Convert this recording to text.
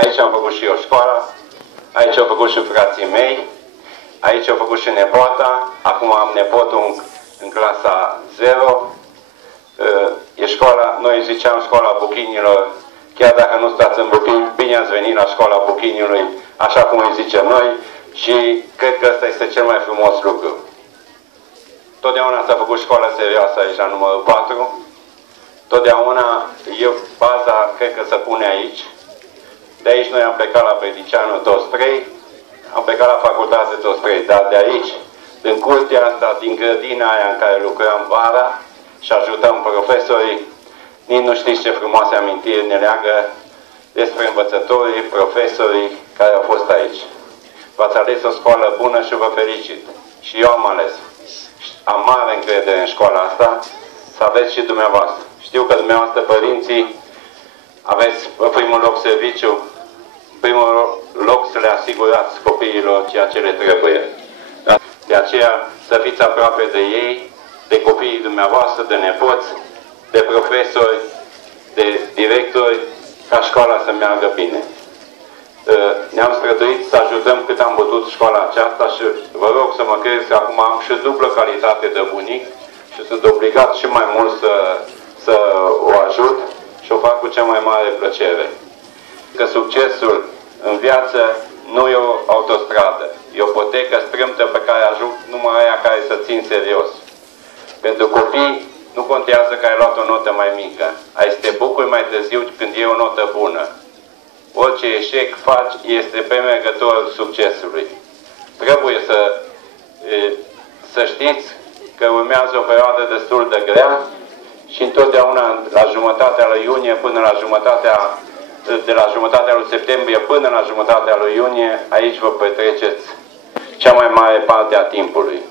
Aici am făcut și eu școala, aici au făcut și frații mei, aici au făcut și nepoata, acum am nepotul în clasa 0. E școala, noi ziceam școala Buchinilor, chiar dacă nu stați în Buchini, bine ați venit la școala Buchinului, așa cum îi zicem noi, și cred că ăsta este cel mai frumos lucru. Totdeauna s-a făcut școala serioasă aici la numărul 4. Totdeauna baza cred că se pune aici. De aici noi am plecat la Predicianu toți 3, am plecat la facultate toți 3, dar de aici, din curtea asta, din grădina aia în care lucrăm vara și ajutăm profesorii, nici nu știți ce frumoase amintiri ne leagă despre învățătorii, profesorii care au fost aici. V-ați ales o școală bună și vă felicit. Și eu am ales. Am mare încredere în școala asta, să aveți și dumneavoastră. Știu că dumneavoastră, părinții, aveți în primul loc serviciu, în primul loc să le asigurați copiilor ceea ce le trebuie. De aceea să fiți aproape de ei, de copiii dumneavoastră, de nepoți, de profesori, de directori, ca școala să meargă bine. Ne-am străduit să ajutăm cât am putut școala aceasta și vă rog să mă credeți că acum am și dublă calitate de bunic și sunt obligat și mai mult să o ajut și o fac cu cea mai mare plăcere. Că succesul în viață nu e o autostradă, e o potecă strâmtă pe care ajung numai aia care să țin serios. Pentru copii nu contează că ai luat o notă mai mică, ai să te bucuri mai târziu când e o notă bună. Orice eșec faci este premergătorul succesului. Trebuie să știți că urmează o perioadă destul de grea și întotdeauna la jumătatea lui iunie până la de la jumătatea lui septembrie până la jumătatea lui iunie, aici vă petreceți cea mai mare parte a timpului.